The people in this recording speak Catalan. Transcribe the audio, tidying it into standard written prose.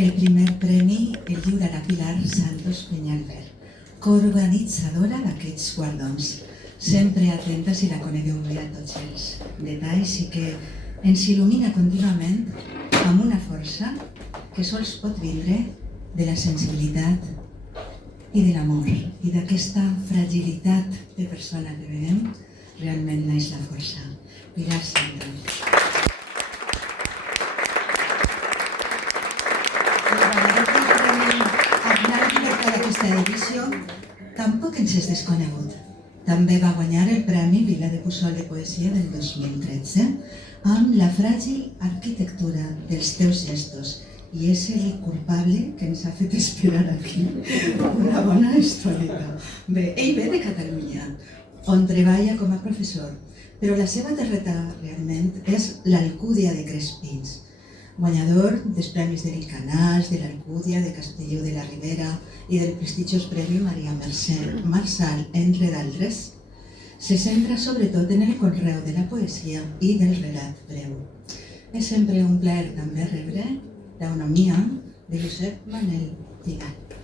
El primer premi el lliurarà Pilar Santos Peñalver, coorganitzadora d'aquests guardons, sempre atenta si la conegueu bé a tots els detalls i que ens il·lumina contínuament amb una força que sols pot vindre de la sensibilitat i de l'amor. I d'aquesta fragilitat de persona que veiem, realment naix la força. Pilar Santos. El guanyador del Premi Aznar Llibertat d'aquesta edició tampoc ens és desconegut. També va guanyar el Premi Vila de Puçol de Poesia del 2013 amb La fràgil arquitectura dels teus gestos. I és el culpable que ens ha fet esperar aquí una bona estoneta. Bé, ell ve de Catalunya, on treballa com a professor, però la seva terreta realment és l'Alcúdia de Crespins, guanyador dels Premis de Canals, de l'Alcúdia, de Castelló de la Ribera i del prestigiós Premi Maria Mercè Marçal, entre d'altres. Se centra sobretot en el conreu de la poesia i del relat breu. És sempre un plaer també rebre l'Eunomia de Josep Manel Vidal.